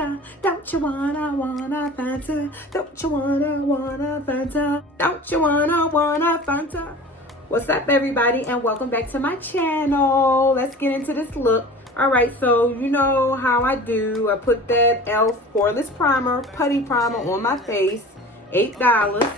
Fanta? Don't you wanna Fanta? Don't you wanna Fanta? Don't you wanna Fanta? What's up, everybody, and welcome back to my channel. Let's get into this look. Alright, so you know how I do. I put that e.l.f. Poreless Primer, Putty Primer on my face, $8.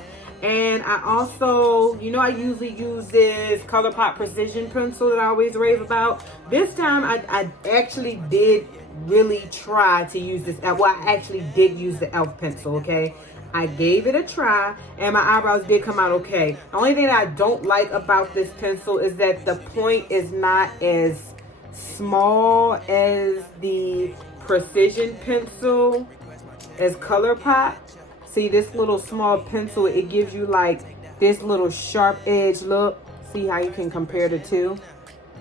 And I also, you know, I usually use this ColourPop Precision pencil that I always rave about. This time, I actually did really try to use this. Well, I actually did use the e.l.f. pencil, okay? I gave it a try, and my eyebrows did come out okay. The only thing that I don't like about this pencil is that the point is not as small as the Precision pencil, as ColourPop. See, this little small pencil, it gives you like this little sharp edge look. See how you can compare the two?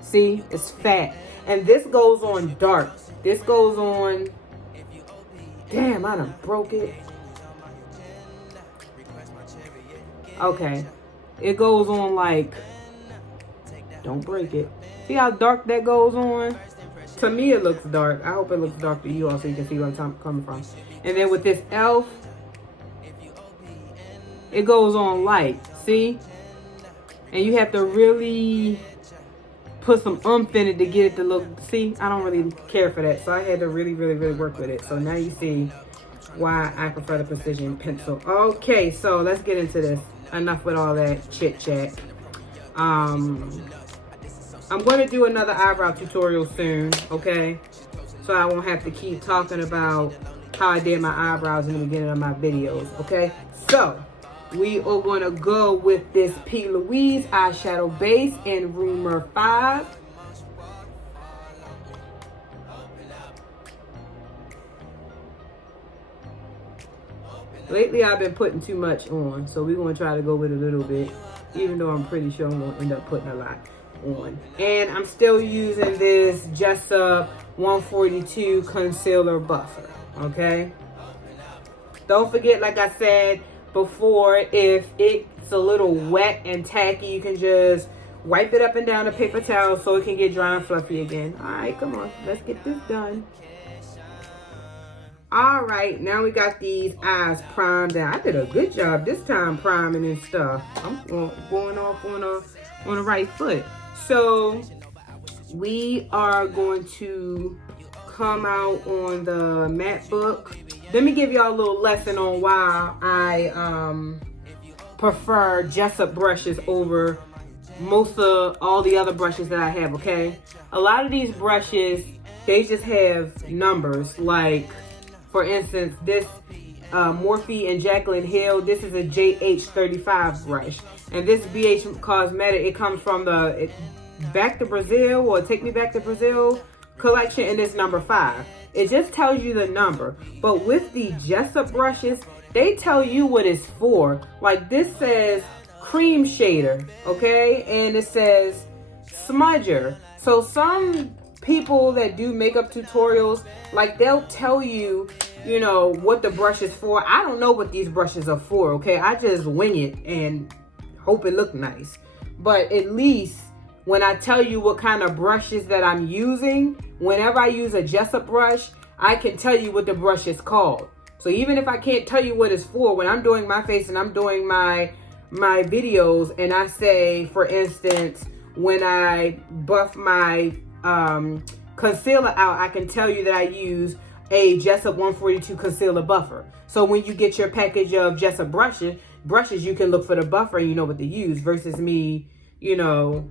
See, it's fat. And this goes on dark. This goes on, damn, I done broke it. Okay, it goes on like, don't break it. See how dark that goes on? To me, it looks dark. I hope it looks dark to you all so you can see where I'm coming from. And then with this e.l.f., it goes on light, see? And you have to really put some oomph in it to get it to look, see? I don't really care for that, so I had to really work with it. So now you see why I prefer the Precision pencil. Okay, so let's get into this. Enough with all that chit chat. I'm going to do another eyebrow tutorial soon, okay? So I won't have to keep talking about how I did my eyebrows in the beginning of my videos, okay? So we are going to go with this P. Louise eyeshadow base in Rumor 5. Lately, I've been putting too much on, so we're going to try to go with a little bit, even though I'm pretty sure I'm going to end up putting a lot on. And I'm still using this Jessup 142 Concealer Buffer, okay? Don't forget, like I said before, if it's a little wet and tacky, you can just wipe it up and down a paper towel so it can get dry and fluffy again. All right, come on, let's get this done. All right, now we got these eyes primed down. I did a good job this time priming and stuff. I'm going off on the right foot. So we are going to come out on the MacBook. Let me give y'all a little lesson on why I prefer Jessup brushes over most of all the other brushes that I have, okay? A lot of these brushes, they just have numbers. Like, for instance, this Morphe and Jaclyn Hill, this is a JH35 brush. And this BH Cosmetic, it comes from the Back to Brazil or Take Me Back to Brazil collection, and it's number 5. It just tells you the number. But with the Jessup brushes, they tell you what it's for. Like this says cream shader, okay? And it says smudger. So some people that do makeup tutorials, like they'll tell you, you know, what the brush is for. I don't know what these brushes are for, okay? I just wing it and hope it look nice. But at least when I tell you what kind of brushes that I'm using, whenever I use a Jessup brush, I can tell you what the brush is called. So even if I can't tell you what it's for, when I'm doing my face and I'm doing my videos, and I say, for instance, when I buff my concealer out, I can tell you that I use a Jessup 142 concealer buffer. So when you get your package of Jessup brushes, you can look for the buffer and you know what to use, versus me, you know,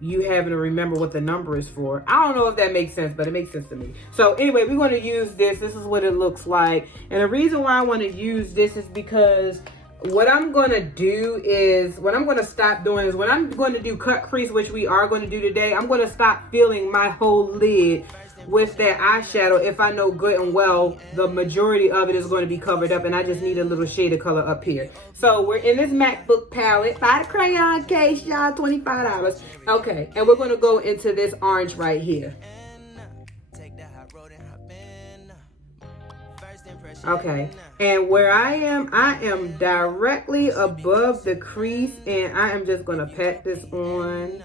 you having to remember what the number is for. I don't know if that makes sense, but it makes sense to me. So anyway, we're going to use this. This is what it looks like. And the reason why I want to use this is because what I'm going to do is, what I'm going to stop doing is, when I'm going to do cut crease, which we are going to do today, I'm going to stop filling my whole lid with that eyeshadow if I know good and well the majority of it is going to be covered up and I just need a little shade of color up here. So we're in this MacBook palette by the crayon case, y'all, $25. Okay, and we're going to go into this orange right here. Okay, and where I am directly above the crease, and I am just going to pat this on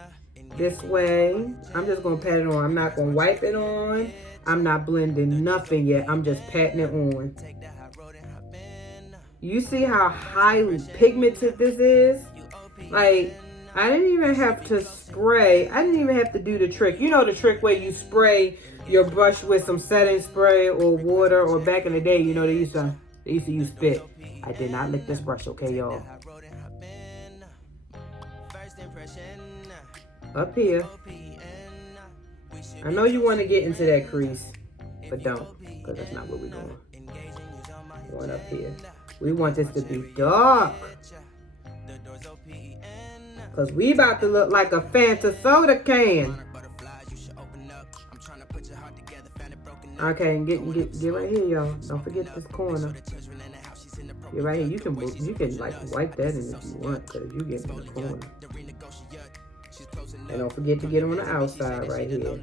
this way. I'm just going to pat it on. I'm not going to wipe it on. I'm not blending nothing yet. I'm just patting it on. You see how highly pigmented this is? Like, I didn't even have to spray. I didn't even have to do the trick. You know the trick where you spray your brush with some setting spray or water, or back in the day, you know, they used to use spit. I did not lick this brush, okay, y'all? Up here. I know you want to get into that crease, but don't, because that's not what we're doing. Going up here. We want this to be dark, because we about to look like a Fanta soda can. Okay, get right here, y'all. Don't forget this corner. Get right here. You can like wipe that in if you want, because you get in the corner. And don't forget to get on the outside right here.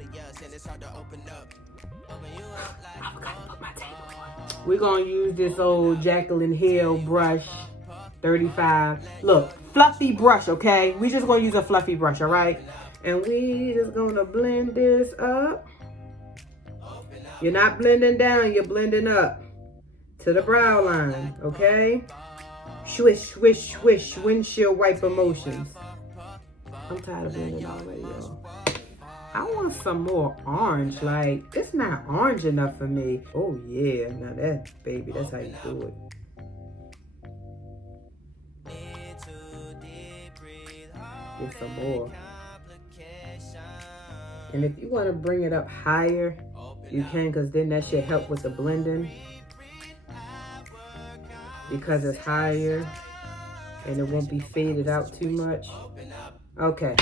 We're gonna use this old Jaclyn Hill brush, 35. Look, fluffy brush, okay? We just gonna use a fluffy brush, all right? And we just gonna blend this up. You're not blending down, you're blending up to the brow line, okay? Swish, swish, swish, windshield wiper motions. I'm tired of blending already, y'all. I want some more orange. Like, it's not orange enough for me. Oh, yeah. Now that, baby, that's how you do it. Get some more. And if you want to bring it up higher, you can, because then that should help with the blending. Because it's higher and it won't be faded out too much. Okay.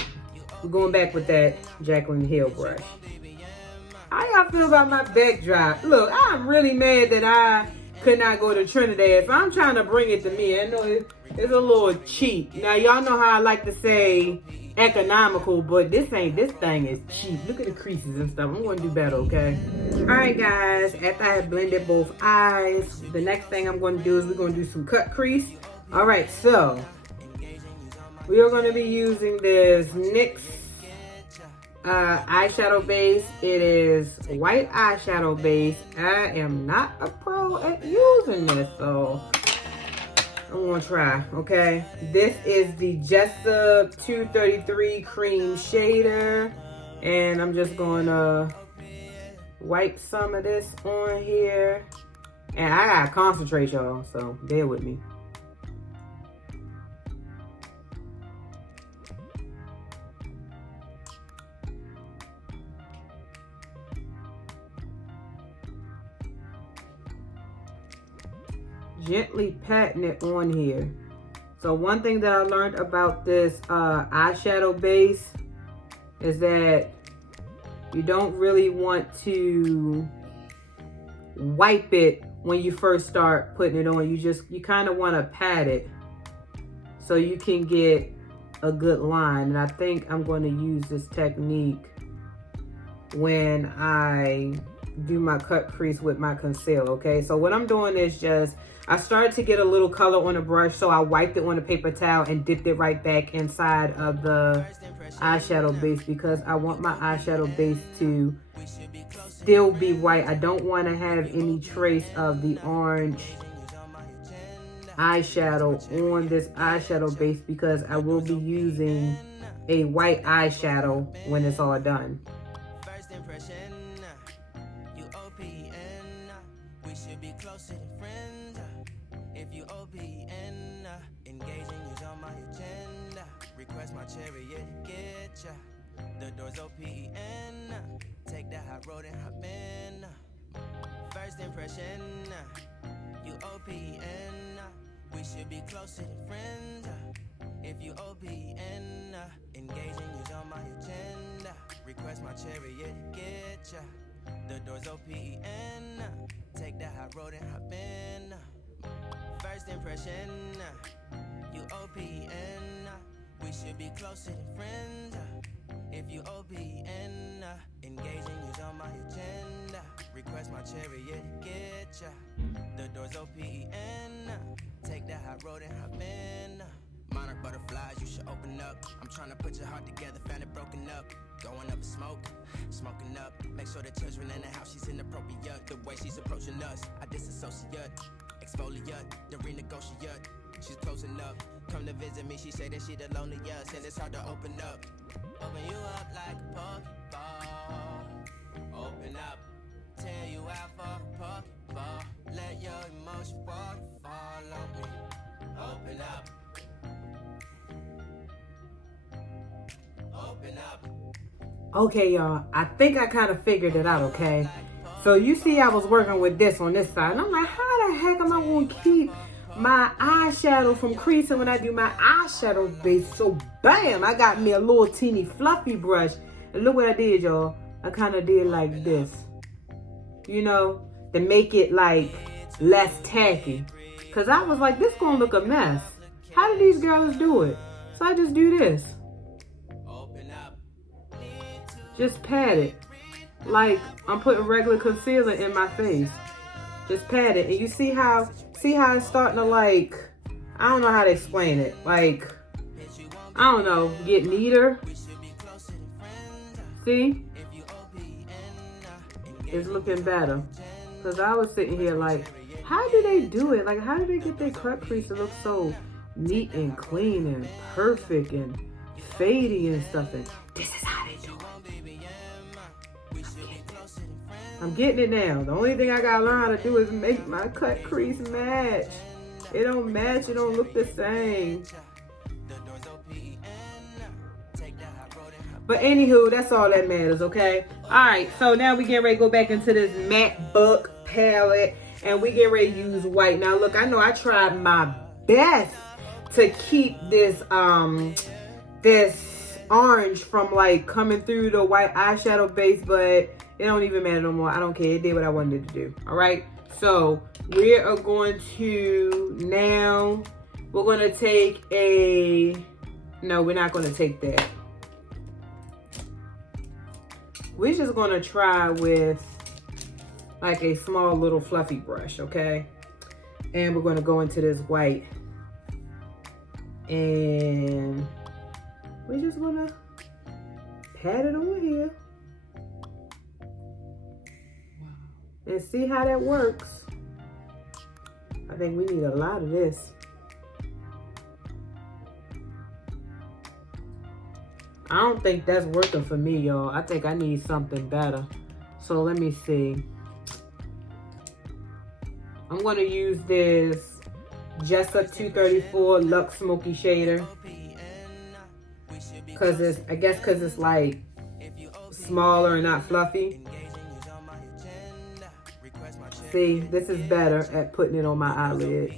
We're going back with that Jaclyn Hill brush. How y'all feel about my backdrop? Look, I'm really mad that I could not go to Trinidad, so I'm trying to bring it to me. I know it's a little cheap. Now, y'all know how I like to say economical, but this thing is cheap. Look at the creases and stuff. I'm going to do better, okay? All right, guys. After I have blended both eyes, the next thing I'm going to do is we're going to do some cut crease. All right, so we are going to be using this NYX eyeshadow base. It is white eyeshadow base. I am not a pro at using this, so I'm going to try, okay? This is the Jessup 233 Cream Shader, and I'm just going to wipe some of this on here. And I got to concentrate, y'all, so bear with me. Gently patting it on here. So one thing that I learned about this eyeshadow base is that you don't really want to wipe it when you first start putting it on. You kind of want to pat it so you can get a good line. And I think I'm going to use this technique when I do my cut crease with my concealer, okay? So what I'm doing is just, I started to get a little color on the brush, so I wiped it on a paper towel and dipped it right back inside of the eyeshadow base, because I want my eyeshadow base to still be white. I don't want to have any trace of the orange eyeshadow on this eyeshadow base, because I will be using a white eyeshadow when it's all done. The doors OPN. Take that hot road and hop in. First impression, you OPN. We should be closer than friends. If you OPN, engaging is on my agenda. Request my chariot, get ya. The doors OPN. Take that hot road and hop in. First impression, you OPN. We should be closer than friends. If you OPN, engaging is on my agenda. Request my chariot, get ya. The doors OPN. Take that hot road and hop in. stomach butterflies, you should open up. I'm trying to put your heart together, found it broken up. Going up in smoke, smoking up. Make sure the children in the house, she's inappropriate. The way she's approaching us, I disassociate. Exfoliate, the renegotiate. She's closing up. Come to visit me, she say that she the loneliest, and it's hard to open up. Open you up like a Pokeball. Open up, tear you out for a Pokeball. Let your emotion waterfall on me. Open up. Open up. Okay, y'all, I think I kind of figured it out, okay? So you see I was working with this on this side, and I'm like, how the heck am I going to keep my eyeshadow from creasing when I do my eyeshadow base? So bam, I got me a little teeny fluffy brush, and look what I did, y'all. I kind of did like this, you know, to make it like less tacky, because I was like, this gonna look a mess. How do these girls do it? So I just do this. Just pat it like I'm putting regular concealer in my face. Just pat it, and you see how it's starting to, like, I don't know how to explain it, like, I don't know, get neater. See, it's looking better, because I was sitting here like, how do they do it? Like, how do they get their cut crease to look so neat and clean and perfect and fadey and stuff? And this is how they do it. I'm getting it now. The only thing I gotta learn how to do is make my cut crease match. It don't match, it don't look the same. But anywho, that's all that matters, okay? Alright, so now we getting ready to go back into this MacBook palette, and we get ready to use white. Now look, I know I tried my best to keep this this orange from like coming through the white eyeshadow base, but it don't even matter no more. I don't care. It did what I wanted to do. All right. So we are going to now, we're going to take a, no, we're not going to take that. We're just going to try with like a small little fluffy brush. Okay. And we're going to go into this white, and we're just going to pat it on here. And see how that works. I think we need a lot of this. I don't think that's working for me, y'all. I think I need something better. So let me see. I'm going to use this Jessup 234 Luxe Smoky Shader. Because it's, I guess because it's like smaller and not fluffy. See, this is better at putting it on my eyelid.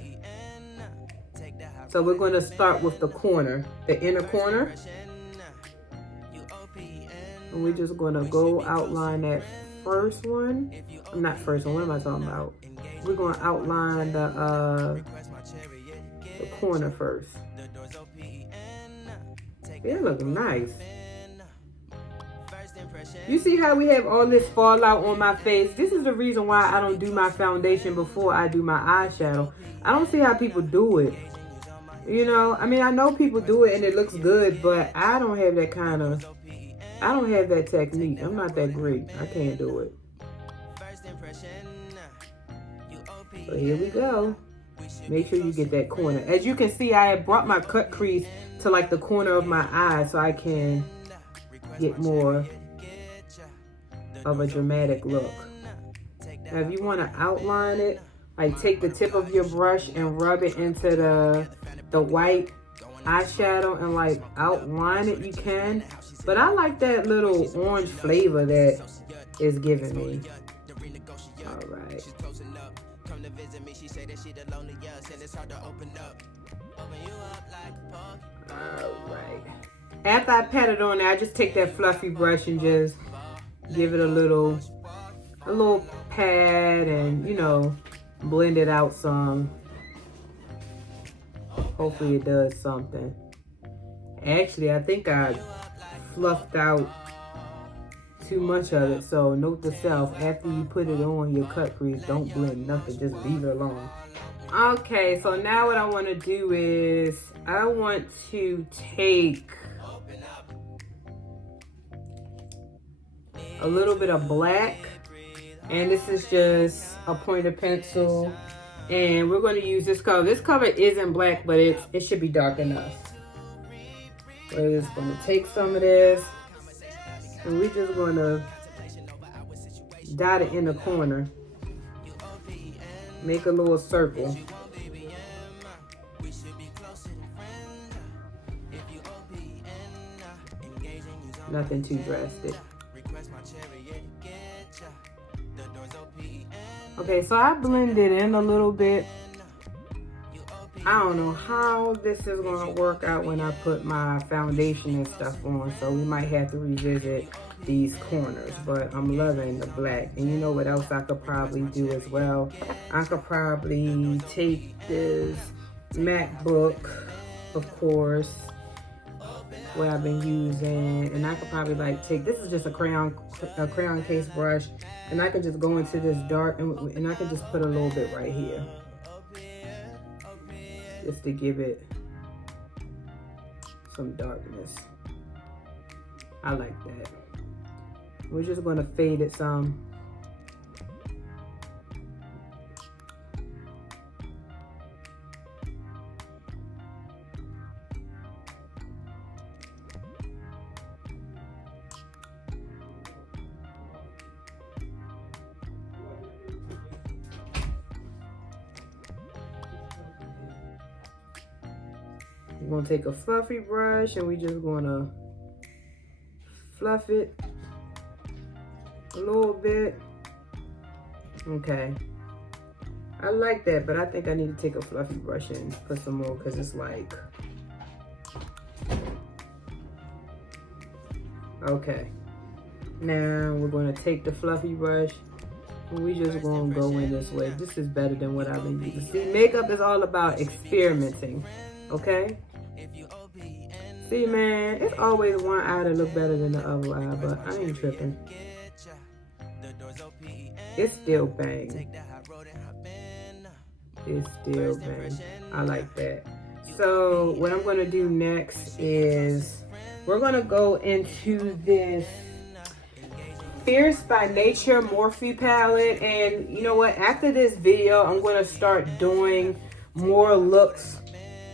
So we're going to start with the corner, the inner corner. And we're just going to go outline that first one. Not first one, what am I talking about? We're going to outline the corner first. It looks nice. You see how we have all this fallout on my face? This is the reason why I don't do my foundation before I do my eyeshadow. I don't see how people do it. You know, I mean, I know people do it and it looks good, but I don't have that kind of, I don't have that technique. I'm not that great. I can't do it. So here we go. Make sure you get that corner. As you can see, I have brought my cut crease to like the corner of my eye so I can get more of a dramatic look. Now if you want to outline it, like take the tip of your brush and rub it into the white eyeshadow and like outline it, you can. But I like that little orange flavor that is giving me. All right. All right. After I pat it on there, I just take that fluffy brush and just give it a little pat and, you know, blend it out some. Hopefully it does something. Actually, I think I fluffed out too much of it. So note to self, after you put it on your cut crease, don't blend nothing. Just leave it alone. Okay, so now what I want to do is I want to take a little bit of black, and this is just a pointed pencil, and we're going to use this color. This color isn't black, but it should be dark enough. We're just going to take some of this, and we're just going to dot it in the corner. Make a little circle. Nothing too drastic. Okay, so I blended in a little bit. I don't know how this is going to work out when I put my foundation and stuff on, so we might have to revisit these corners, but I'm loving the black. And you know what else I could probably do as well? I could probably take this MacBook, of course, what I've been using, and I could probably like take, this is just a crayon case brush, and I could just go into this dark, and I could just put a little bit right here, just to give it some darkness. I like that. We're just going to fade it some. We're going to take a fluffy brush and we're just going to fluff it a little bit. Okay, I like that, but I think I need to take a fluffy brush and put some more, because it's like, okay, now we're going to take the fluffy brush and we just going to go in this way. This is better than what I've been using. See, makeup is all about experimenting, okay? See, man, it's always one eye that look better than the other eye, but I ain't tripping. It's still bang. It's still bang. I like that. So what I'm going to do next is we're going to go into this Fierce by Nature Morphe palette. And you know what? After this video, I'm going to start doing more looks,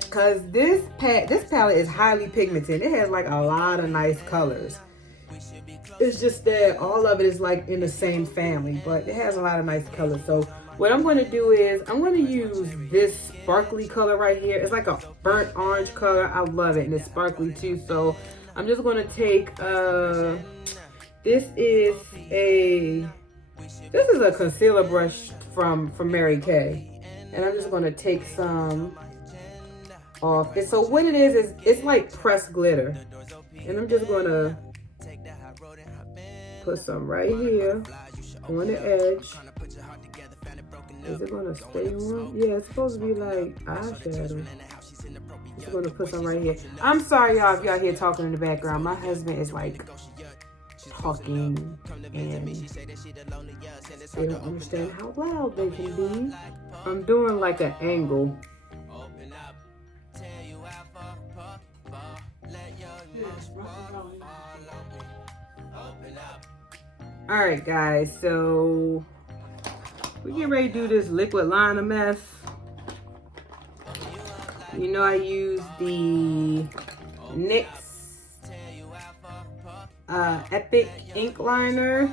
because this palette is highly pigmented. It has like a lot of nice colors. It's just that all of it is like in the same family, but it has a lot of nice colors. So what I'm going to do is I'm going to use this sparkly color right here. It's like a burnt orange color. I love it, and it's sparkly too. So I'm just going to take this is a concealer brush from Mary Kay, and I'm just going to take some off. And so what it is it's like pressed glitter, and I'm just going to put some right here on the edge. Is it going to stay on? Yeah, it's supposed to be like eyeshadow. Just going to put some right here. I'm sorry, y'all, if y'all hear talking in the background. My husband is like talking, and they don't understand how loud they can be. I'm doing like an angle. All right, guys, so we get ready to do this liquid liner mess. You know, I use the NYX Epic ink liner.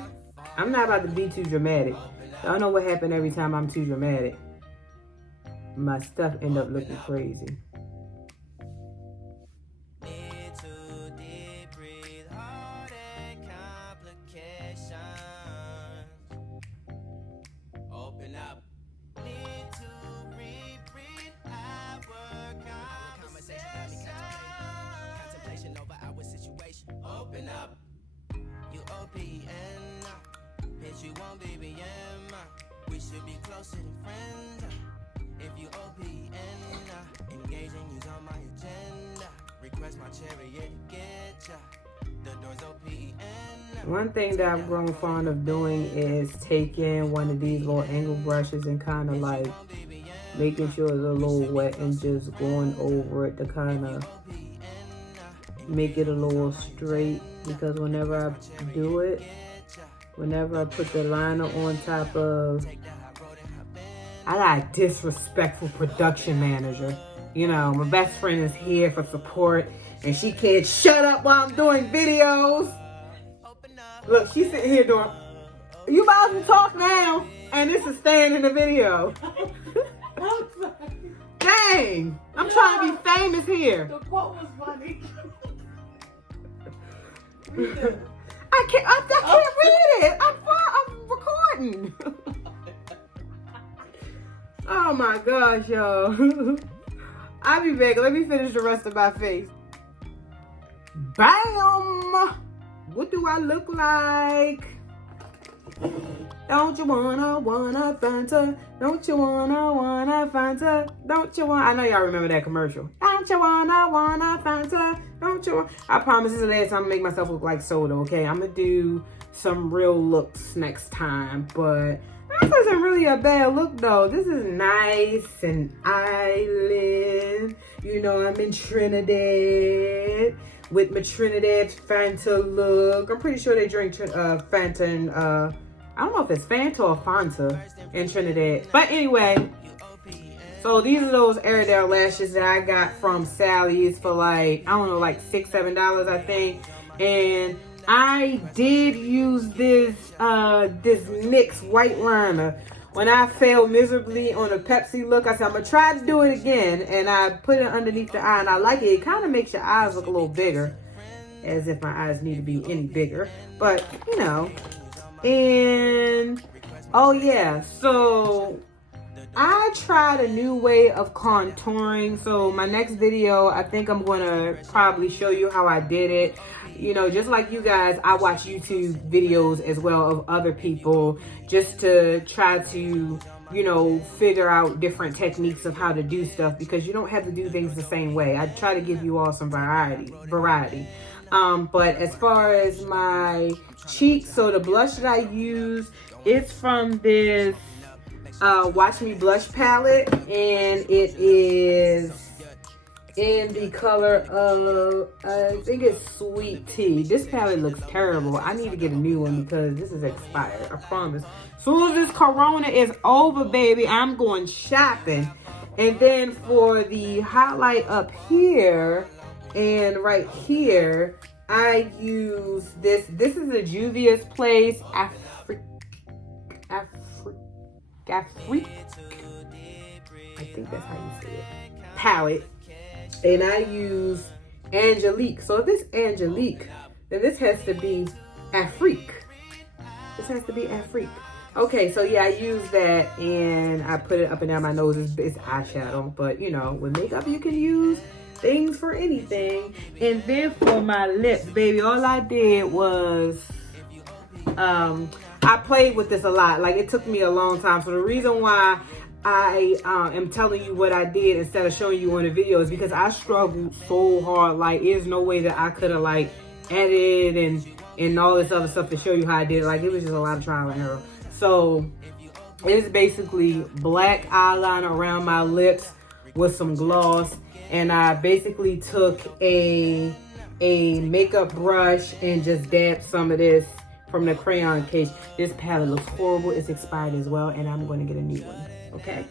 I'm not about to be too dramatic. I don't know what happened every time I'm too dramatic. My stuff end up looking crazy. You won't BBM. We should be closer than friends. If you OPN, engaging you's on my agenda. Request my chariot to get ya. The door's OPN. One thing that I've grown fond of doing is taking one of these little angle brushes and kind of like making sure it's a little wet and just going over it to kind of make it a little straight, because whenever I do it, whenever I put the liner on top of, I got a disrespectful production manager. You know, my best friend is here for support and she can't shut up while I'm doing videos. Look, she's sitting here doing, you about to talk now, and this is staying in the video. Dang, I'm trying to be famous here. The quote was funny. I can't read it. I'm recording. Oh my gosh, y'all. I'll be back. Let me finish the rest of my face. Bam! What do I look like? Don't you wanna Fanta? Don't you wanna Fanta? Don't you want? I know y'all remember that commercial. Don't you wanna Fanta? Don't you want? I promise this is the last time I'm gonna make myself look like soda, okay? I'm gonna do some real looks next time, but this isn't really a bad look though. This is nice and island. You know, I'm in Trinidad with my Trinidad Fanta look. I'm pretty sure they drink Fanta and I don't know if it's Fanta or Fanta in Trinidad. But anyway, so these are those Airedale lashes that I got from Sally's for like, I don't know, like $6, $7, I think. And I did use this this NYX white liner when I failed miserably on a Pepsi look. I said, I'm gonna try to do it again, and I put it underneath the eye, and I like it. It kind of makes your eyes look a little bigger, as if my eyes need to be any bigger, but you know. And oh yeah, so I tried a new way of contouring. So my next video, I think I'm gonna probably show you how I did it. You know, just like you guys, I watch YouTube videos as well of other people just to try to, you know, figure out different techniques of how to do stuff, because you don't have to do things the same way. I try to give you all some variety. But as far as my cheeks, so the blush that I use, it's from this Watch Me Blush palette, and it is in the color of, I think it's Sweet Tea. This palette looks terrible. I need to get a new one because this is expired, I promise. As soon as this Corona is over, baby, I'm going shopping. And then for the highlight up here and right here, I use this. This is a Juvia's Place Afrique. I think that's how you say it. Palette. And I use Angelique. So if this Angelique, then this has to be Afrique. This has to be Afrique. Okay, so yeah, I use that and I put it up and down my nose. It's eyeshadow, but you know, with makeup you can use things for anything. And then for my lips, baby, all I did was I played with this a lot. Like, it took me a long time. So the reason why I am telling you what I did instead of showing you on the video is because I struggled so hard. Like, there's no way that I could have like edited and all this other stuff to show you how I did it. Like, it was just a lot of trial and error. So it's basically black eyeliner around my lips with some gloss, and I basically took a makeup brush and just dabbed some of this from the crayon case. This palette looks horrible. It's expired as well, and I'm going to get a new one. Okay,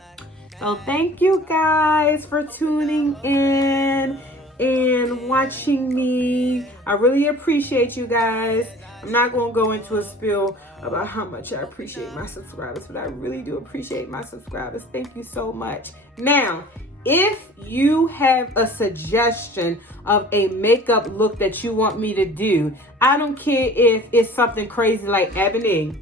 so thank you guys for tuning in and watching me. I really appreciate you guys. I'm not going to go into a spiel about how much I appreciate my subscribers, but I really do appreciate my subscribers. Thank you so much. Now, if you have a suggestion of a makeup look that you want me to do, I don't care if it's something crazy like Ebony,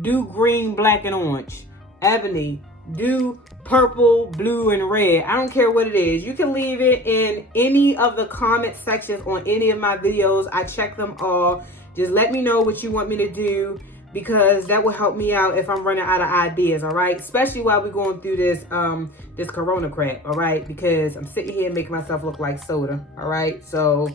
do green, black, and orange. Ebony, do purple, blue, and red. I don't care what it is. You can leave it in any of the comment sections on any of my videos. I check them all. Just let me know what you want me to do, because that will help me out if I'm running out of ideas, all right? Especially while we're going through this this Corona crap, all right? Because I'm sitting here making myself look like soda, all right? So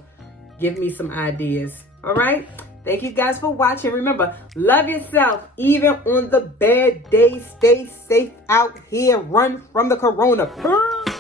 give me some ideas, all right? Thank you guys for watching. Remember, love yourself even on the bad days. Stay safe out here. Run from the corona. Peace.